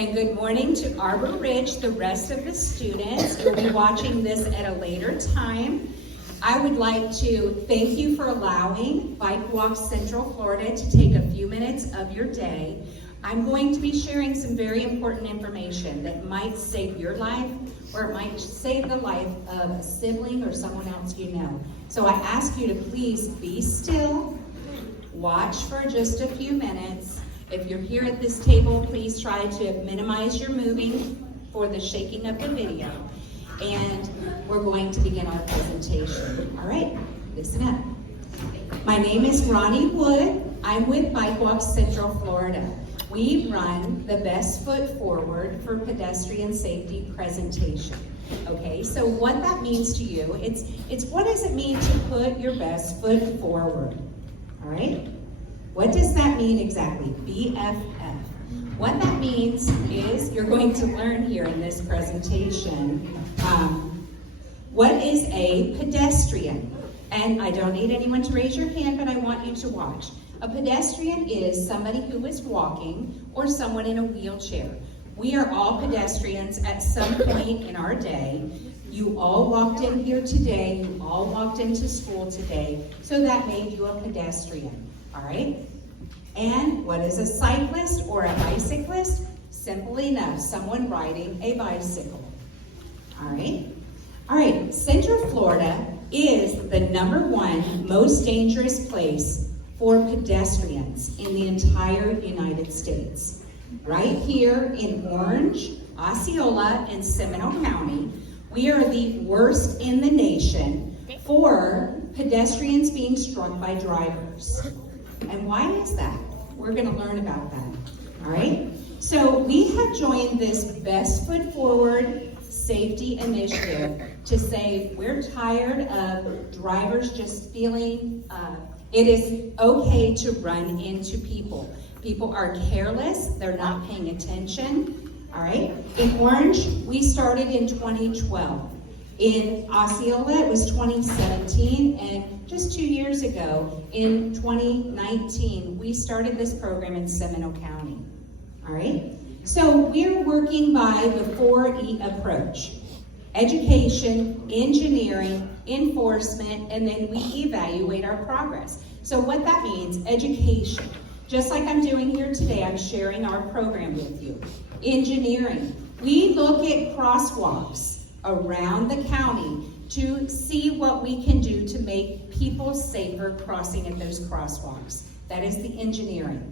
And good morning to Arbor Ridge, the rest of the students. You'll be watching this at a later time. I would like to thank you for allowing Bike Walk Central Florida to take a few minutes of your day. I'm going to be sharing some very important information that might save your life, or it might save the life of a sibling or someone else you know. So I ask you to please be still, watch for just a few minutes. If you're here at this table, please try to minimize your moving for the shaking of the video. And we're going to begin our presentation. All right, listen up. My name is Roni Wood. I'm with Bike Walk Central Florida. We run the Best Foot Forward for Pedestrian Safety presentation. Okay, so what that means to you, it's what does it mean to put your best foot forward? All right? What does that mean exactly? BFF. What that means is you're going to learn here in this presentation what is a pedestrian. And I don't need anyone to raise your hand, but I want you to watch. A pedestrian is somebody who is walking or someone in a wheelchair. We are all pedestrians at some point in our day. You all walked in here today, you all walked into school today, so that made you a pedestrian. All right? And what is a cyclist or a bicyclist? Simple enough, someone riding a bicycle. All right? All right, Central Florida is the #1 most dangerous place for pedestrians in the entire United States. Right here in Orange, Osceola, and Seminole County, we are the worst in the nation for pedestrians being struck by drivers. And why is that? We're going to learn about that. All right? So we have joined this Best Foot Forward Safety Initiative to say we're tired of drivers just feeling it is okay to run into people. People are careless. They're not paying attention. All right? In Orange, we started in 2012. In Osceola, it was 2017, and just 2 years ago, in 2019, we started this program in Seminole County. All right? So we're working by the 4E approach: education, engineering, enforcement, and then we evaluate our progress. So what that means, education. Just like I'm doing here today, I'm sharing our program with you. Engineering. We look at crosswalks around the county to see what we can do to make people safer crossing at those crosswalks. That is the engineering.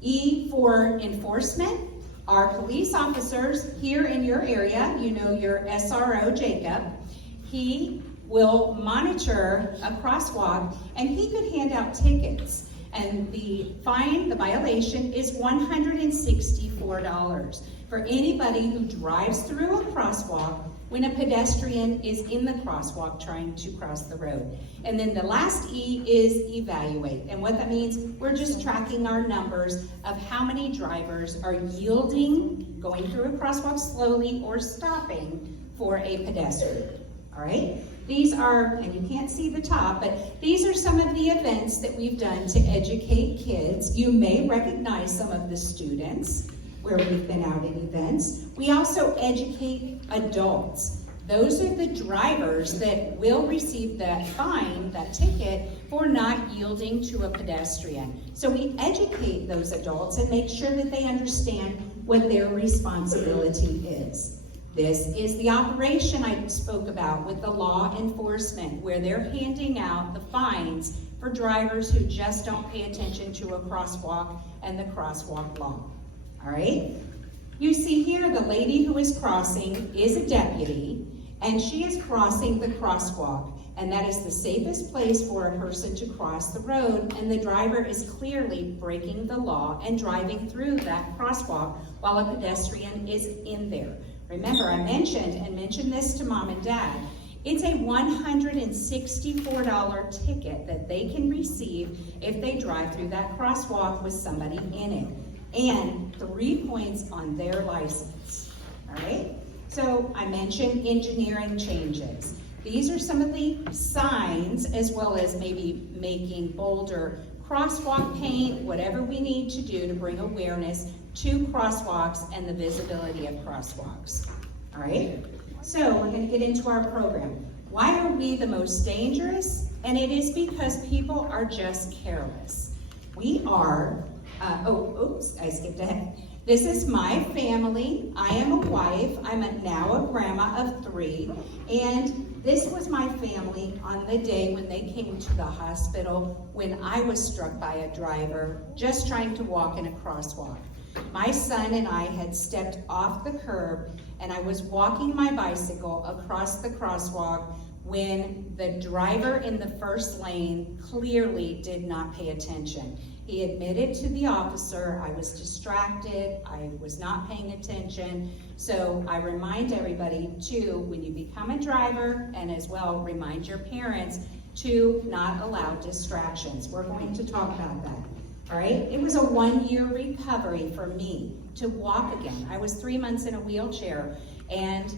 E for enforcement. Our police officers here in your area, you know your SRO, Jacob, he will monitor a crosswalk and he could hand out tickets. And the fine, the violation, is $164 for anybody who drives through a crosswalk when a pedestrian is in the crosswalk trying to cross the road. And then the last E is evaluate. And what that means, we're just tracking our numbers of how many drivers are yielding, going through a crosswalk slowly, or stopping for a pedestrian. All right? These are, and you can't see the top, but these are some of the events that we've done to educate kids. You may recognize some of the students where we've been out at events. We also educate adults. Those are the drivers that will receive that fine, that ticket, for not yielding to a pedestrian. So we educate those adults and make sure that they understand what their responsibility is. This is the operation I spoke about with the law enforcement, where they're handing out the fines for drivers who just don't pay attention to a crosswalk and the crosswalk law. All right? You see here the lady who is crossing is a deputy, and she is crossing the crosswalk, and that is the safest place for a person to cross the road, and the driver is clearly breaking the law and driving through that crosswalk while a pedestrian is in there. Remember, I mentioned this to mom and dad. It's a $164 ticket that they can receive if they drive through that crosswalk with somebody in it, and 3 points on their license. All right? So I mentioned engineering changes. These are some of the signs, as well as maybe making bolder crosswalk paint, whatever we need to do to bring awareness to crosswalks and the visibility of crosswalks. All right, so we're going to get into our program. Why are we the most dangerous? And it is because people are just careless. We are, I skipped ahead. This is my family. I am a wife. I'm now a grandma of 3. And this was my family on the day when they came to the hospital when I was struck by a driver just trying to walk in a crosswalk. My son and I had stepped off the curb and I was walking my bicycle across the crosswalk when the driver in the first lane clearly did not pay attention. He admitted to the officer, I was distracted, I was not paying attention. So I remind everybody too, when you become a driver, and as well remind your parents to not allow distractions. We're going to talk about that. All right, it was a 1-year recovery for me to walk again. I was 3 months in a wheelchair and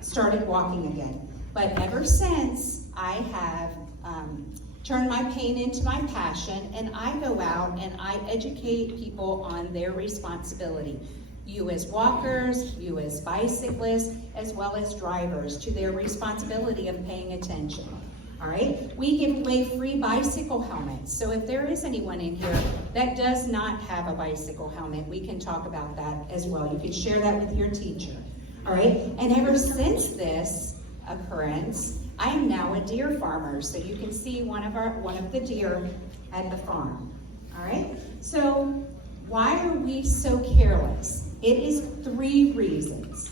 started walking again. But ever since, I have turned my pain into my passion, and I go out and I educate people on their responsibility. You as walkers, you as bicyclists, as well as drivers, to their responsibility of paying attention. All right, we give away free bicycle helmets. So if there is anyone in here that does not have a bicycle helmet, we can talk about that as well. You can share that with your teacher. All right, and ever since this occurrence, I am now a deer farmer. So you can see one of the deer at the farm. All right, so why are we so careless? It is 3 reasons.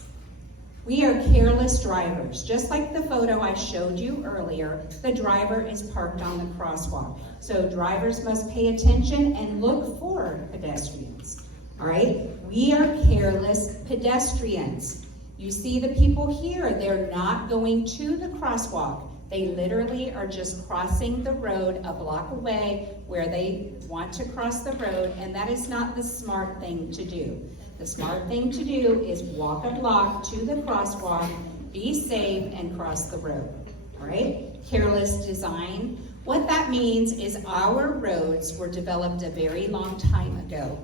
We are careless drivers. Just like the photo I showed you earlier, the driver is parked on the crosswalk. So drivers must pay attention and look for pedestrians. All right, we are careless pedestrians. You see the people here, they're not going to the crosswalk. They literally are just crossing the road a block away where they want to cross the road, and that is not the smart thing to do. The smart thing to do is walk a block to the crosswalk, be safe, and cross the road. All right? Careless design. What that means is our roads were developed a very long time ago.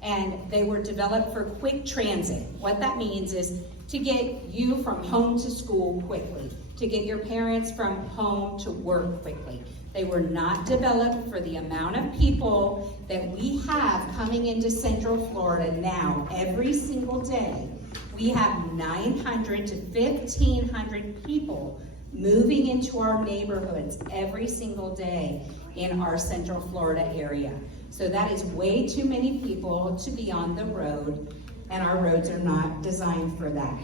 And they were developed for quick transit. What that means is to get you from home to school quickly, to get your parents from home to work quickly. They were not developed for the amount of people that we have coming into Central Florida now every single day. We have 900 to 1,500 people moving into our neighborhoods every single day in our Central Florida area. So that is way too many people to be on the road, and our roads are not designed for that.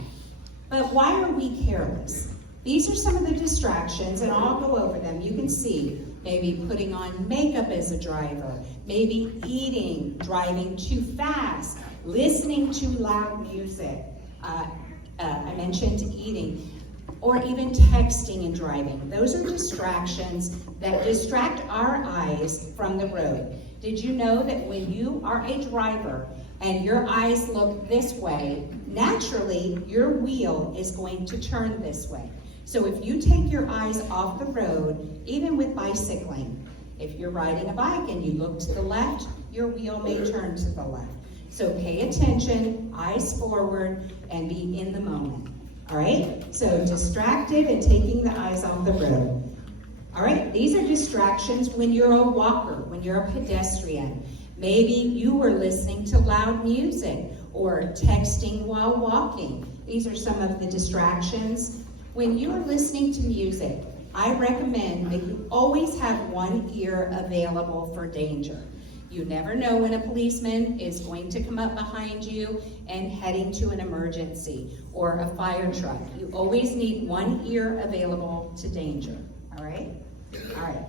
But why are we careless? These are some of the distractions, and I'll go over them. You can see maybe putting on makeup as a driver, maybe eating, driving too fast, listening to loud music. I mentioned eating, or even texting and driving. Those are distractions that distract our eyes from the road. Did you know that when you are a driver and your eyes look this way, naturally your wheel is going to turn this way. So if you take your eyes off the road, even with bicycling, if you're riding a bike and you look to the left, your wheel may turn to the left. So pay attention, eyes forward, and be in the moment. All right? So distracted and taking the eyes off the road. All right, these are distractions when you're a walker, when you're a pedestrian. Maybe you were listening to loud music or texting while walking. These are some of the distractions. When you are listening to music, I recommend that you always have one ear available for danger. You never know when a policeman is going to come up behind you and heading to an emergency or a fire truck. You always need one ear available to danger, all right? All right,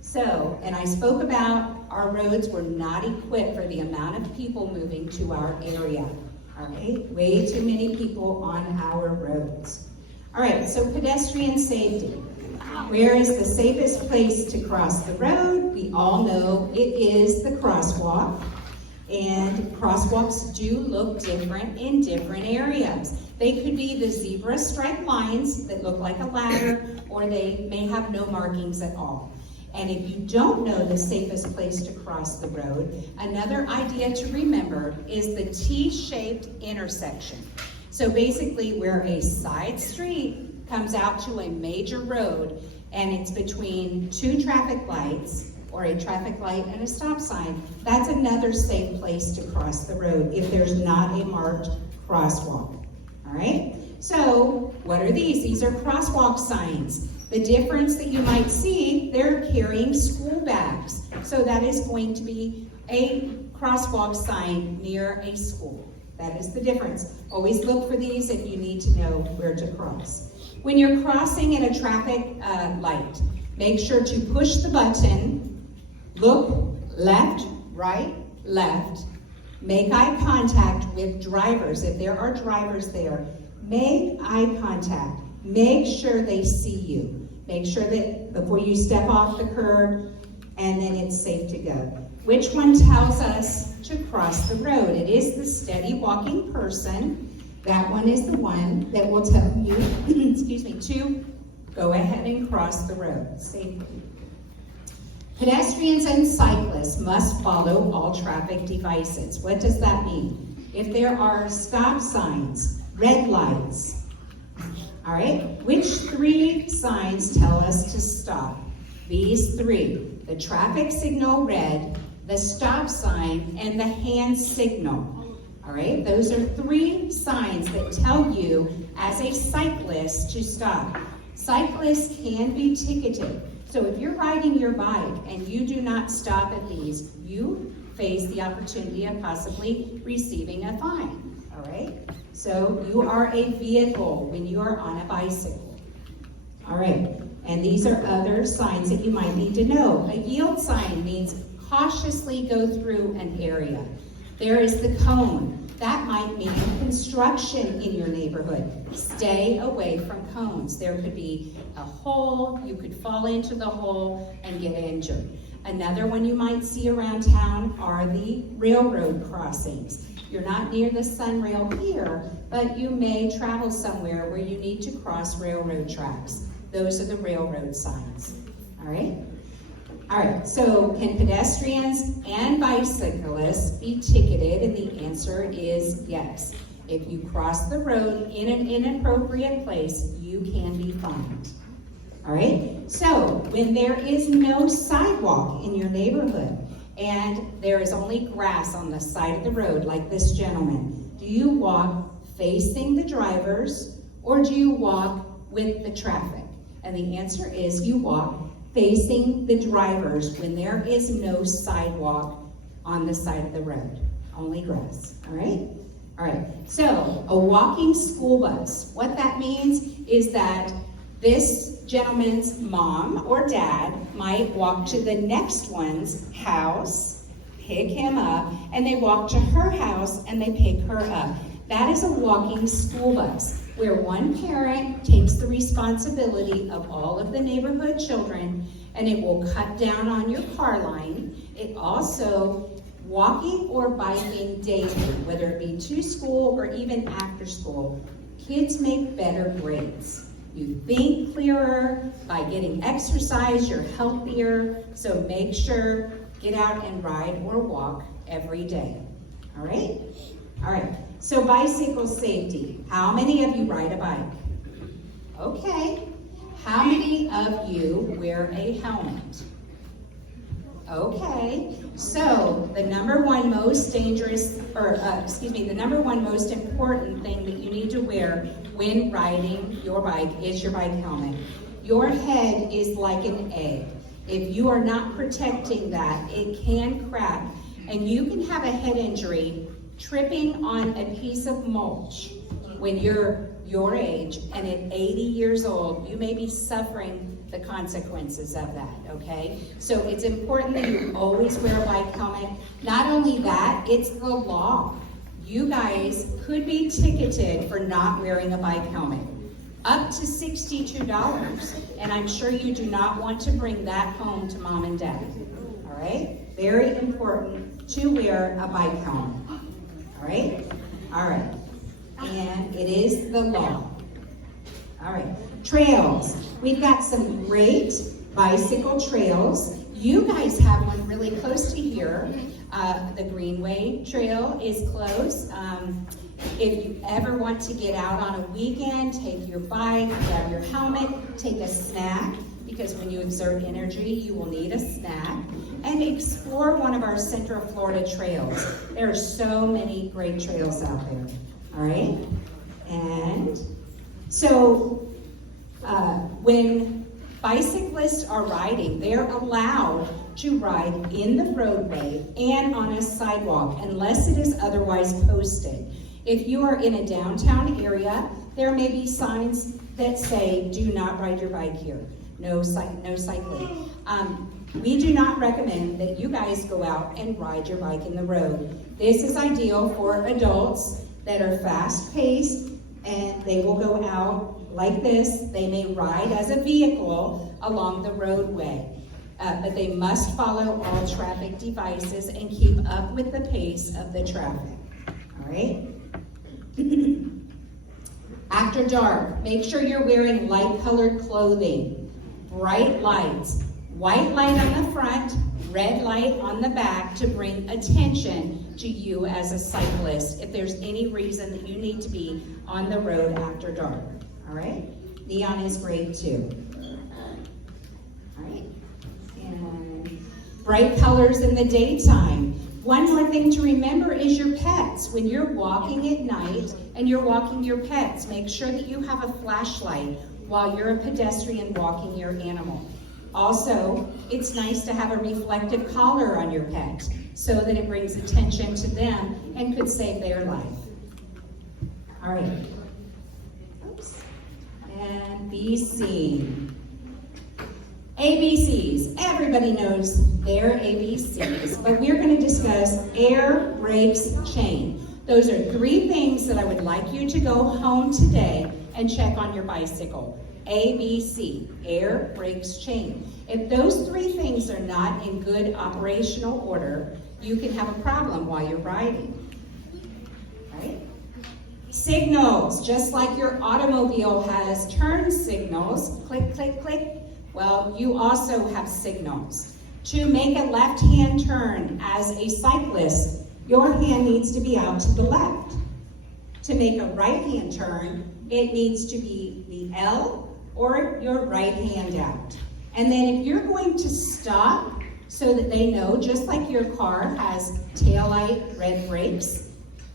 so, and I spoke about our roads were not equipped for the amount of people moving to our area, all right? Way too many people on our roads. All right, so pedestrian safety. Where is the safest place to cross the road? We all know it is the crosswalk, and crosswalks do look different in different areas. They could be the zebra stripe lines that look like a ladder, or they may have no markings at all. And if you don't know the safest place to cross the road, another idea to remember is the T-shaped intersection. So basically where a side street comes out to a major road and it's between two traffic lights or a traffic light and a stop sign, that's another safe place to cross the road if there's not a marked crosswalk, all right? So what are these? These are crosswalk signs. The difference that you might see, they're carrying school bags. So that is going to be a crosswalk sign near a school. That is the difference. Always look for these if you need to know where to cross. When you're crossing at a traffic light, make sure to push the button, look left, right, left, make eye contact with drivers. If there are drivers there, make eye contact. Make sure they see you. Make sure that before you step off the curb, and then it's safe to go. Which one tells us to cross the road? It is the steady walking person. That one is the one that will tell you, excuse me, to go ahead and cross the road safely. Pedestrians and cyclists must follow all traffic devices. What does that mean? If there are stop signs, red lights, all right, which three signs tell us to stop? These three: the traffic signal red, the stop sign, and the hand signal. All right, those are three signs that tell you as a cyclist to stop. Cyclists can be ticketed. So if you're riding your bike and you do not stop at these, you face the opportunity of possibly receiving a fine, all right? So you are a vehicle when you are on a bicycle. All right, and these are other signs that you might need to know. A yield sign means cautiously go through an area. There is the cone. That might mean construction in your neighborhood. Stay away from cones. There could be a hole, you could fall into the hole and get injured. Another one you might see around town are the railroad crossings. You're not near the sunrail here, but you may travel somewhere where you need to cross railroad tracks. Those are the railroad signs, all right? All right, so can pedestrians and bicyclists be ticketed? And the answer is yes. If you cross the road in an inappropriate place, you can be fined. All right, so when there is no sidewalk in your neighborhood and there is only grass on the side of the road, like this gentleman, do you walk facing the drivers or do you walk with the traffic? And the answer is you walk facing the drivers when there is no sidewalk on the side of the road, only grass, all right? All right, so a walking school bus, what that means is that this gentleman's mom or dad might walk to the next one's house, pick him up, and they walk to her house and they pick her up. That is a walking school bus, where one parent takes the responsibility of all of the neighborhood children, and it will cut down on your car line. It also, walking or biking daily, whether it be to school or even after school, kids make better grades. You think clearer by getting exercise, you're healthier, so make sure, get out and ride or walk every day, all right? All right, so bicycle safety. How many of you ride a bike? Okay. How many of you wear a helmet? Okay, so the number one most dangerous, the number one most important thing that you need to wear when riding your bike is your bike helmet. Your head is like an egg. If you are not protecting that, it can crack, and you can have a head injury tripping on a piece of mulch when you're your age, and at 80 years old, you may be suffering the consequences of that, okay? So it's important that you always wear a bike helmet. Not only that, it's the law. You guys could be ticketed for not wearing a bike helmet, up to $62, and I'm sure you do not want to bring that home to mom and dad, all right? Very important to wear a bike helmet, all right? All right. And it is the law. All right, trails. We've got some great bicycle trails. You guys have one really close to here. The Greenway Trail is close. If you ever want to get out on a weekend, take your bike, grab your helmet, take a snack, because when you exert energy, you will need a snack, and explore one of our Central Florida trails. There are so many great trails out there, all right? And so when bicyclists are riding, they're allowed to ride in the roadway and on a sidewalk unless it is otherwise posted. If you are in a downtown area, there may be signs that say, do not ride your bike here, no cycling. We do not recommend that you guys go out and ride your bike in the road. This is ideal for adults that are fast-paced, and they will go out like this. They may ride as a vehicle along the roadway, but they must follow all traffic devices and keep up with the pace of the traffic, all right? After dark, make sure you're wearing light-colored clothing, bright lights, white light on the front, red light on the back to bring attention to you as a cyclist if there's any reason that you need to be on the road after dark, all right? Neon is great too. All right, and bright colors in the daytime. One more thing to remember is your pets. When you're walking at night and you're walking your pets, make sure that you have a flashlight while you're a pedestrian walking your animal. Also, it's nice to have a reflective collar on your pet so that it brings attention to them and could save their life. All right. Oops. And be seen. ABCs. Everybody knows their ABCs, but we're going to discuss air, brakes, chain. Those are 3 things that I would like you to go home today and check on your bicycle. ABC, air, brakes, chain. If those 3 things are not in good operational order, you can have a problem while you're riding, right? Signals, just like your automobile has turn signals, click, click, click, well, you also have signals. To make a left-hand turn as a cyclist, your hand needs to be out to the left. To make a right-hand turn, it needs to be the L or your right hand out. And then if you're going to stop so that they know, just like your car has taillight, red brakes,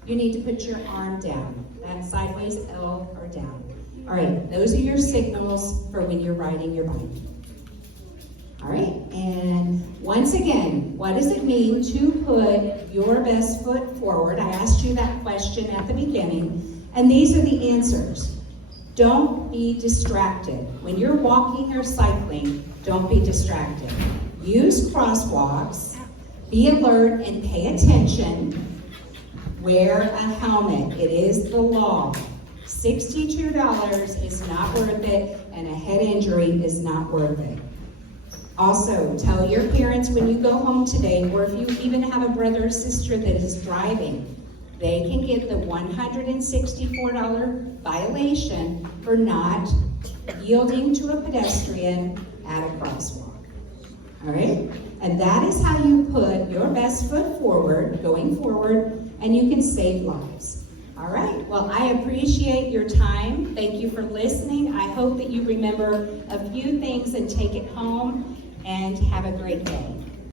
you need to put your arm down. That's sideways, L or down. All right, those are your signals for when you're riding your bike. All right, and once again, what does it mean to put your best foot forward? I asked you that question at the beginning, and these are the answers. Don't be distracted. When you're walking or cycling, don't be distracted. Use crosswalks, be alert and pay attention. Wear a helmet. It is the law. $62 is not worth it, and a head injury is not worth it. Also, tell your parents when you go home today, or if you even have a brother or sister that is driving, they can get the $164 violation for not yielding to a pedestrian at a crosswalk. All right? And that is how you put your best foot forward, going forward, and you can save lives. All right, well, I appreciate your time. Thank you for listening. I hope that you remember a few things and take it home, and have a great day.